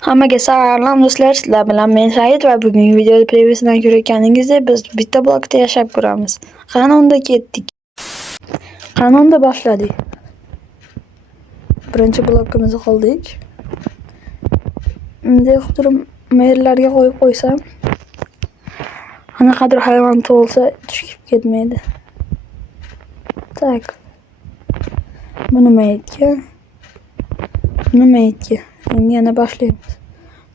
Hammaga salom do'stlar, sizlar bilan men Said va bugungi videoda previousidan ko'rayotganingizdek biz bitta blokda yashab ko'ramiz. Qanunda ketdik. Qanunda boshladik. Birinchi blokimizni qildik. Endi xudorim mayerlarga qo'yib qo'ysam, qanaqadir hayvon tug'ilsa tushib ketmaydi. Tak. Buni mayitga. Endi yana boshlaymiz.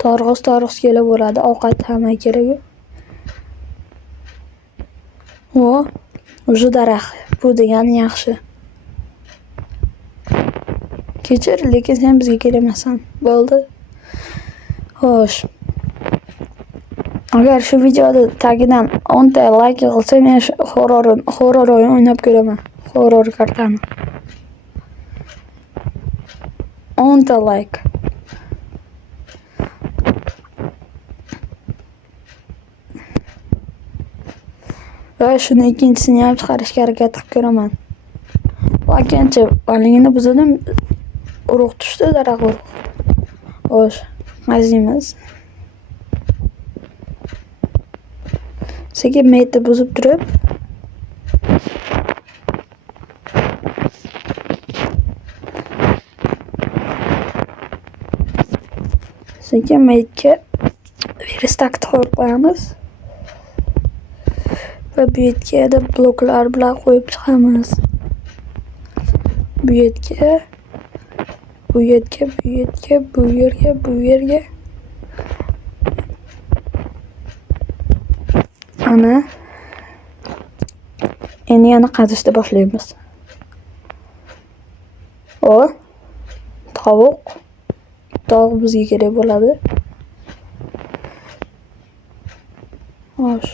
Targ'is kelaveradi, ovqat hamma kerak. O, o'sha daraxt. Bu degani yaxshi. Kechir, lekin sen bizga kelmasan. Bo'ldi. Xo'sh. Agar shu videoda tagidan 10 ta like qilsa, men horror o'yin o'ynab ko'raman. Horror kartani. 10 ta like. Va shuni ikkinchisini ham chiqarishga harakat qilib ko'raman. Lekinchi, haligini buzidim, urug' tushdi, daraxt urug'. Xo'sh, qaziymiz. Sekin maytni buzib turib, sekin maytga veristakni qo'yib qo'yamiz. Va bu yerga bloklar bilan qo'yib chiqamiz. Bu yerga. Ana. Endi yana qazishni boshlaymiz. Tovuq bizga kerak bo'ladi. Xo'sh.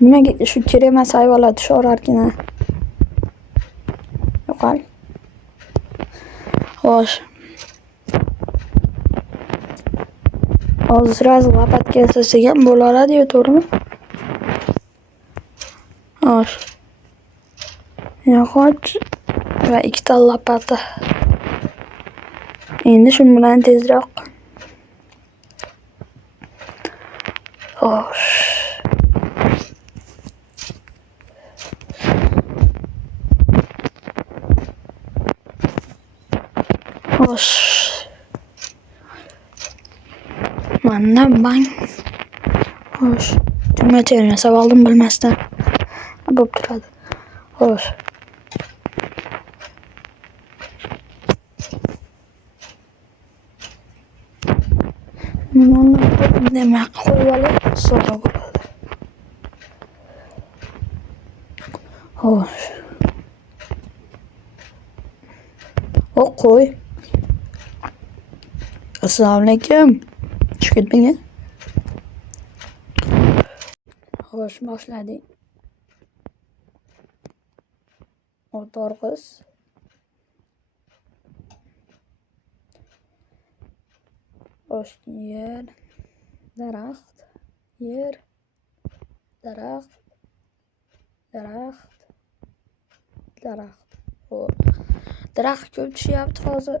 Nimaga shu kerak emas hayvonlar tushaverarkan? Yo'qol. Xo'sh. Hozir sразу lopatga yasasak ham bo'laveradi-yu, to'g'rimi? Xo'sh. Yog'och va ikkita lopata. Endi shu bilan tezroq. Xo'sh. Mana bang. Xo'sh. Tugmachani yasab oldim bilmasdan. Bo'p turadi. Xo'sh. Nima qo'yib olib, so'ra bo'ladi. Xo'sh. Qo'y. Assalomu alaykum. Tushib ketmang. Xo'sh, boshladik. Targ'is. Xo'sh, yer, daraxt, yer, daraxt. Daraxt ko'p tushyapti hozir.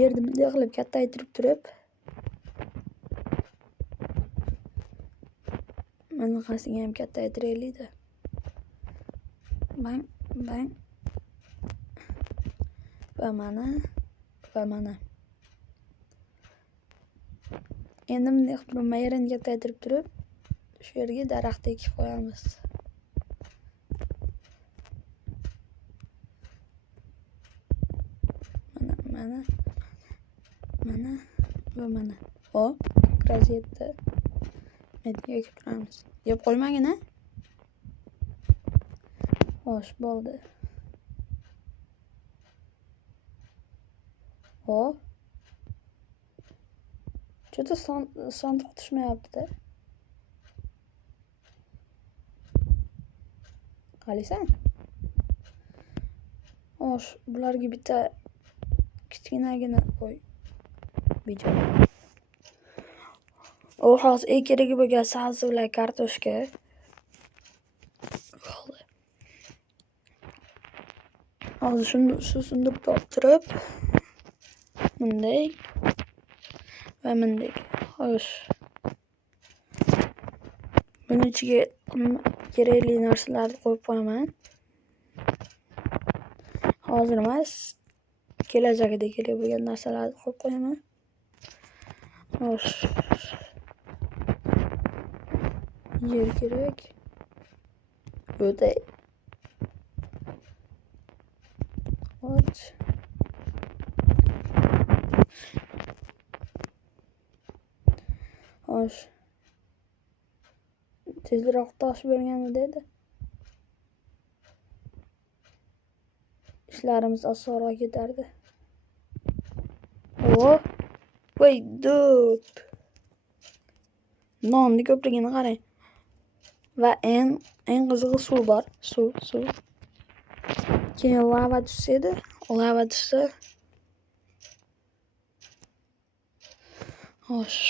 Yerni bunday qilib kattaytirib turib. Manaqasiga ham kattaytiraylik-da. Bang. Va mana. Endi bunday qilib turib, yerini kattaytirib turib, shu yerga daraxt ekib qo'yamiz. Mana. Gazeta. Metga ekib turamiz. Yeb qo'ymagin, a? Xo'sh, bo'ldi. Juda sandiq tushmayapti-da. Qalisan? Xo'sh, bularga bitta kichkinagina qo'y. Bijoy. Hozir keragi bo'lgan sabzi bilan kartoshka. Hozir shu sunduqda olib turib bunday va mindik. Xo'sh. Buning ichiga kerakli narsalarni qo'yib qo'yaman. Hozir emas, kelajakda kerak bo'lgan narsalarni qo'yib qo'yaman. Xo'sh. Yer kerak. O'tay. Xo'sh. Xo'sh. Tezroq tosh berganida edi. İşlerimiz asora giderdi. Oh. Voy dur. Nonni ko'prigini qarang. Va eng qizig'i suv bor. Suv. Keyin lava tushadi. Lava tushsa. Xo'sh.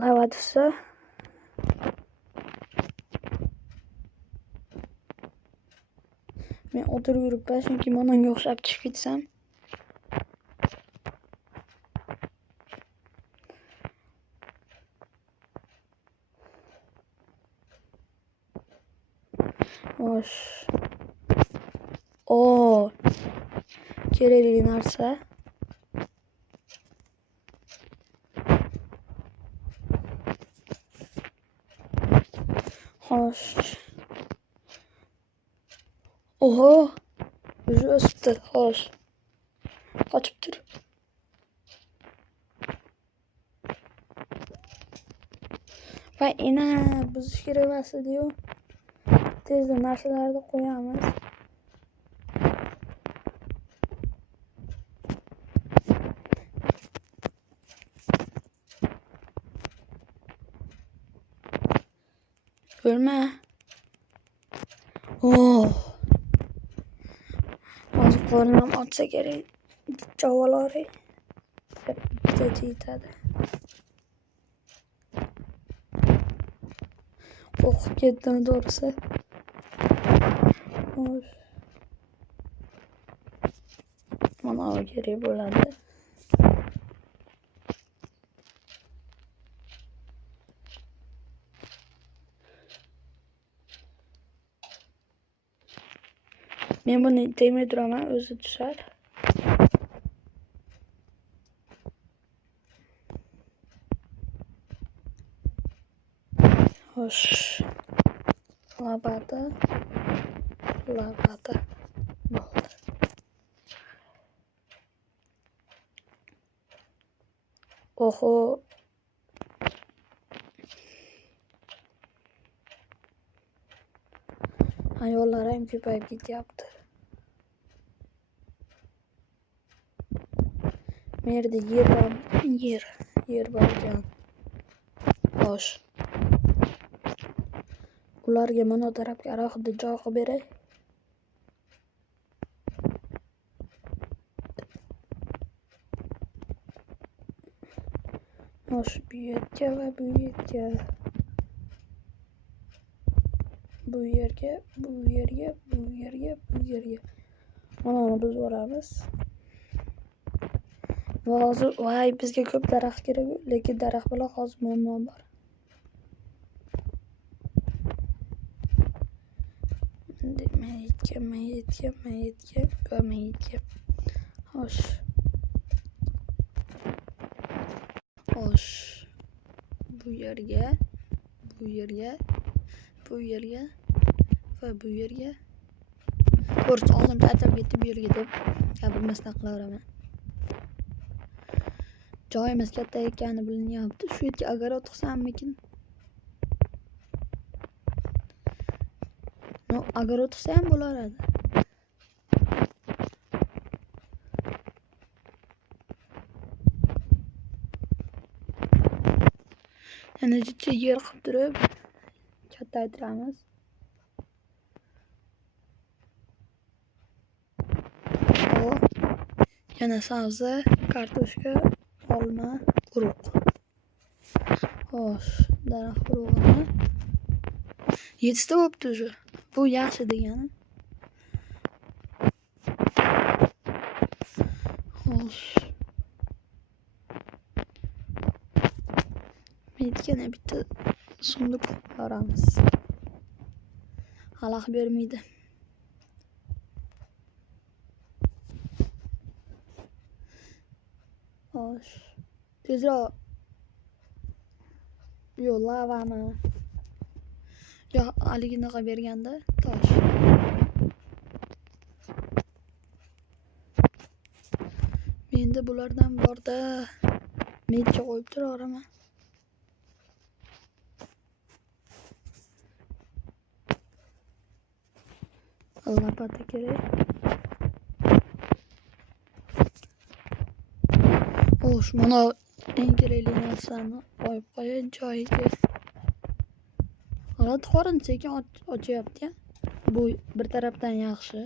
Lava tushsa. Men o'tirib yuribman, chunki mononga o'xshab tushib ketsam. Xo'sh. Kerakli narsa. Xo'sh. Oho. O'zi o'sibdi. Xo'sh. Qochib tur. Va ina buzish kerak emas edi-yu. Tezda narsalarni qo'yamiz. Ölme. Hozir qo'limdan otsa kerak. Chavalari. Bitta yetadi. Qo'rqib ketdim to'g'risi. Mana bu kerak bo'ladi. Men buni tegmay turaman, o'zi tushar. Xo'sh. Labada. Bo'ldi. Oho. Hayollar ham ko'payib ketyapti. Merda yer bor ekan. Xo'sh. Ularga mana tarafga alohida joy qilib beray. Xo'sh, bu yerga va bu yerga. Bu yerga. Mana biz boramiz. Va hozir bizga ko'p daraxt kerak, lekin daraxt bilan hozir muammo bor. Mayitga. Xo'sh. Bu yerga va bu yerga. Ko'rsa oldimda aytib ketdi bu yerga deb gapirmasdan qilaveraman. Joyimiz katta ekani bilinyapti. Shu yerga огород qilsammikin? No, огород qilsa ham bo'laradi. Yana jicha yer qilib turib kattaytiramiz. Yana sabzi, kartoshka, olma, urug'. Xo'sh, daraxt urug'ini 7 ta bo'libdi o'zi. Bu yaxshi degani. Xo'sh. Metkana bitta sunduq boramiz. Xalaq bermaydi. Xo'sh. Tezroq. Yo, lavani. Yo, haliginaqa berganda tosh. Menda bulardan borda metka qo'yib turaveraman. Lopata kerak. Xo'sh, mana eng kerakli narsani qo'yib qo'yay joyiga. G'alati qorin sekin ochyapti-ya. Bu bir tarafdan yaxshi.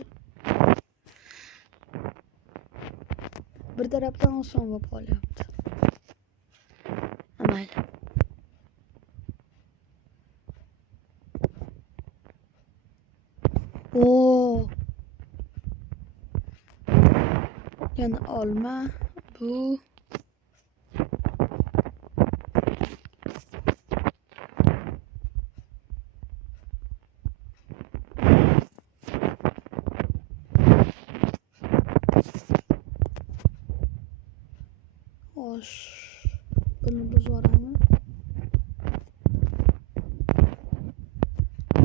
Bir tarafdan oson bo'lib qolyapti. Mayli. Yana olma. Bu Xo'sh, buni buzib yuboramiz.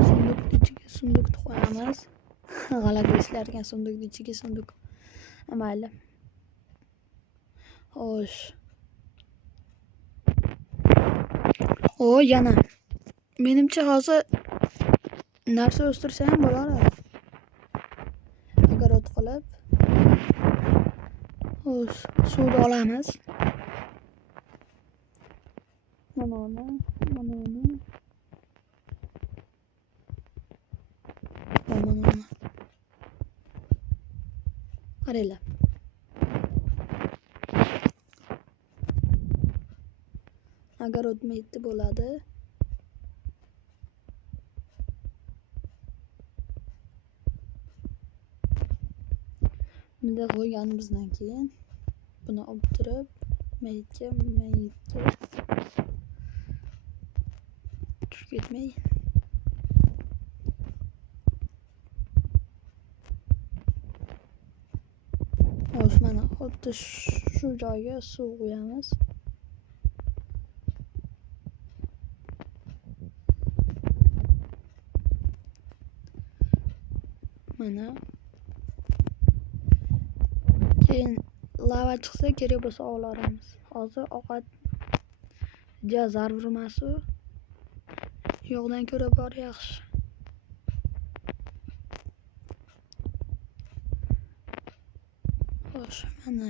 Sunduqning ichiga sunduqni qo'yamiz. G'alati eslarkan sunduqning ichiga sunduq. Mayli. Xo'sh. Yana. Menimcha hozir narsa o'stirsa ham bo'lardi. Огород qilib. Xo'sh, suvni olamiz. Mana uni. Qaranglar. Огород meyti bo'ladi. Bunda qo'yganimizdan keyin buni olib turib meyitga tushib ketmay. Xo'sh, mana xuddi shu joyga suv quyamiz. Mana. Keyin lava chiqsa kerak bo'lsa olamiz. Hozir ovqat zarur emas-u. Yo'qdan ko'ra bor yaxshi. Xo'sh, mana.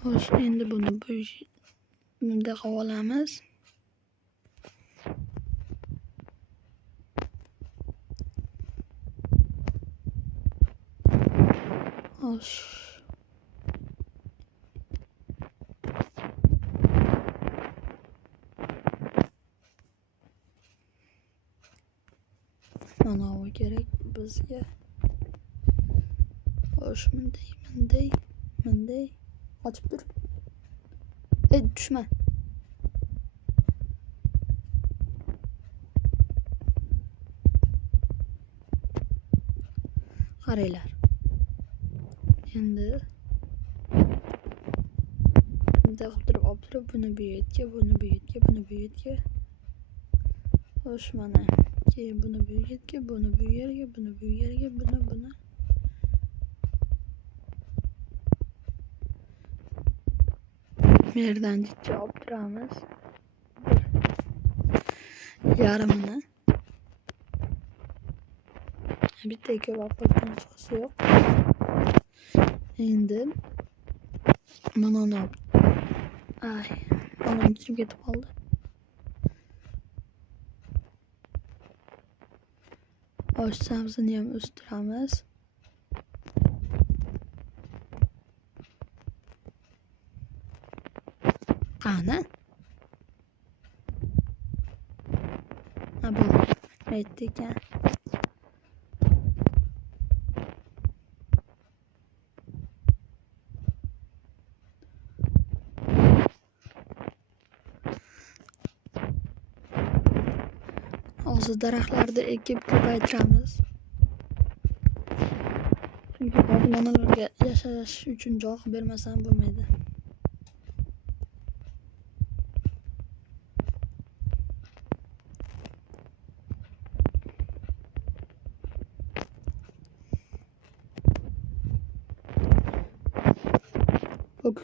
Xo'sh, endi buni bunda qilib olamiz. Xo'sh. Mana bu kerak bizga. Xo'sh, bunday. Ochib tur. Tushma. Qaranglar. Endi bunday olib turib, buni bu yerga. Xo'sh, mana. Keyin buni bu yerga, buni bu yerga. Yerdan jicha olib turamiz. Yarmini. Bitta ko'p olib qo'ygan chiqsa yo'q. Endi mana uni onam tushib ketib qoldi. Xo'sh, sabzini ham o'stiramiz. Qani? Bu aytdi ekan. hozir daraxtlarni ekib ko'paytiramiz. Chunki odamlarga yashash uchun joy bermasam bo'lmaydi.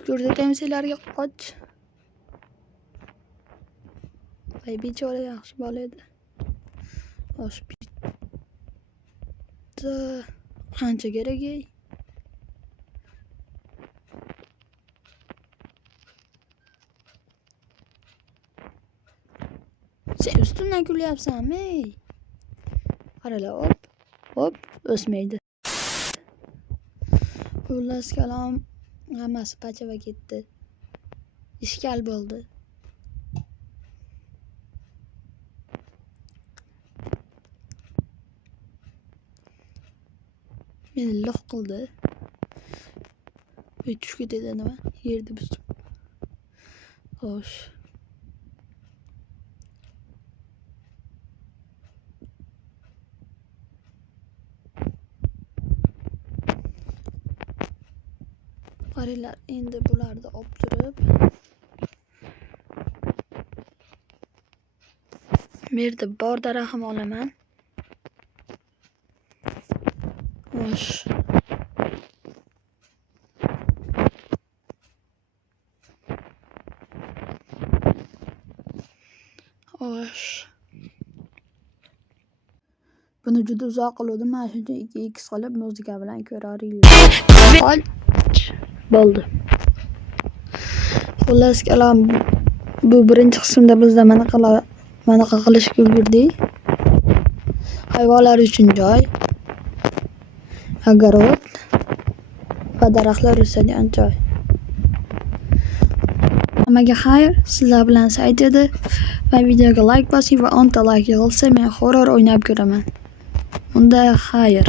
Ko'rsataymi sizlarga qoch. Voy bechora yaxshi bola edi. Oshib ketdi. Qancha kerak ey? Sen ustimdan kulyapsanmi ey? Qarala, hop, o'smaydi. Xullas kalom hammasi pachava ketdi. Ishkal bo'ldi. Meni loq qildi. Voy tushib ketadi nima? Yerda buzib. Xo'sh. Qaranglar, endi bularni olib turib bu yerda bor daraxtni olaman. Xo'sh. Buni juda uzoq qildim. Mana shuncha 2x qilib muzika bilan ko'raringlar. Bo'ldi. Xullas kalom bu birinchi qismda bizda mana qilishga ulgurdik. Hayvonlar uchun joy, огород va daraxtlar o'sadigan joy. Hammaga xayr, sizlar bilan Said edi va videoga like bosing va 10 ta like yig'ilsa men horror o'ynab ko'raman. Unda xayr.